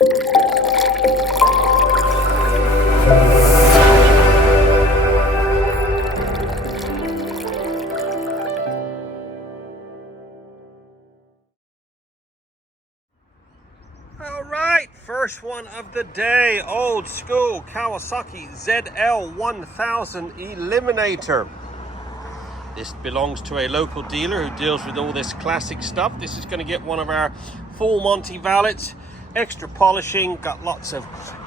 Alright, first one of the day, old school Kawasaki ZL1000 Eliminator. This belongs to a local dealer who deals with all this classic stuff. This is going to get one of our full Monty valets, extra polishing, got lots of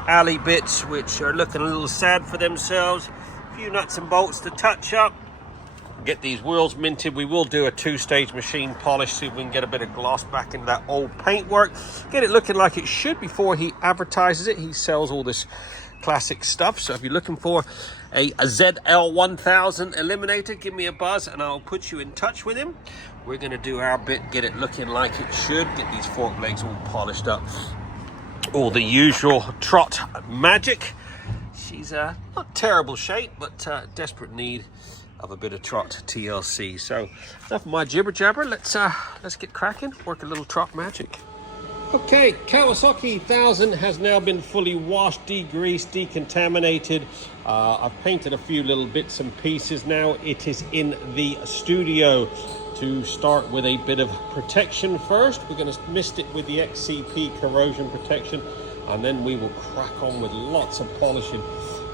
alley bits which are looking a little sad for themselves, a few nuts and bolts to touch up. Get these wheels minted. We will do a two-stage machine polish, see if we can get a bit of gloss back into that old paintwork, get it looking like it should before he advertises it. He sells all this classic stuff, so if you're looking for a ZL1000 Eliminator, give me a buzz and I'll put you in touch with him. We're going to do our bit, get it looking like it should, get these fork legs all polished up, all the usual trot magic. She's not terrible shape, but desperate need of a bit of trot TLC. So enough of my jibber jabber, let's get cracking, work a little trot magic. Okay, Kawasaki 1000 has now been fully washed, degreased, decontaminated. I've painted a few little bits and pieces now. It is in the studio. To start with a bit of protection first, we're going to mist it with the XCP corrosion protection, and then we will crack on with lots of polishing.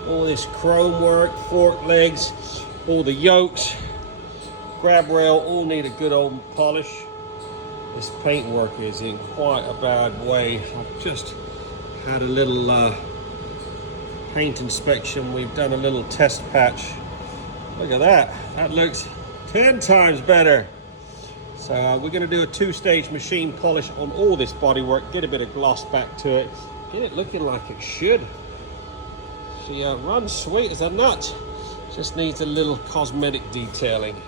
All this chrome work, fork legs, all the yokes, grab rail, all need a good old polish. This paintwork is in quite a bad way. I've just had a little paint inspection. We've done a little test patch. Look at that. That looks 10 times better. So we're going to do a two-stage machine polish on all this bodywork, get a bit of gloss back to it, get it looking like it should. She runs sweet as a nut. Just needs a little cosmetic detailing.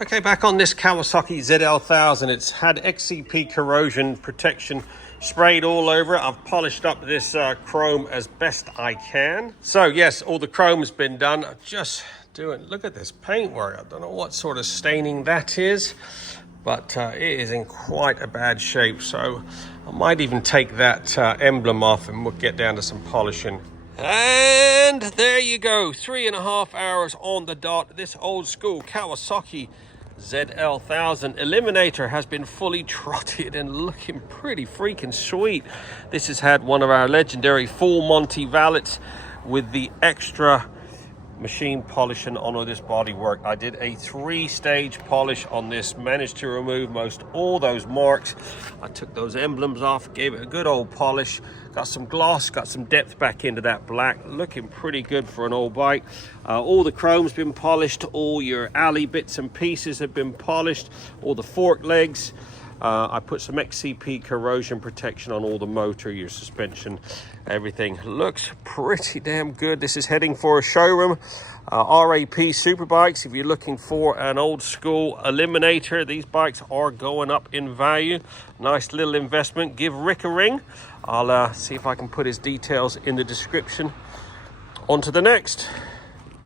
Okay, back on this Kawasaki ZL1000. It's had XCP corrosion protection sprayed all over it. I've polished up this chrome as best I can. So yes, all the chrome has been done. I'm just doing, look at this paintwork. I don't know what sort of staining that is, but it is in quite a bad shape. So I might even take that emblem off and we'll get down to some polishing. And there you go, 3.5 hours on the dot. This old school Kawasaki ZL1000 Eliminator has been fully trotted and looking pretty freaking sweet. This has had one of our legendary full Monty valets with the extra machine polishing on all this bodywork. I did a 3-stage polish on this, managed to remove most all those marks. I took those emblems off, gave it a good old polish, got some gloss, got some depth back into that black, looking pretty good for an old bike. All the chrome's been polished, all your alley bits and pieces have been polished, all the fork legs. I put some XCP corrosion protection on all the motor, your suspension, everything. Looks pretty damn good. This is heading for a showroom. RAP Superbikes, if you're looking for an old school Eliminator, these bikes are going up in value. Nice little investment. Give Rick a ring. I'll see if I can put his details in the description. On to the next.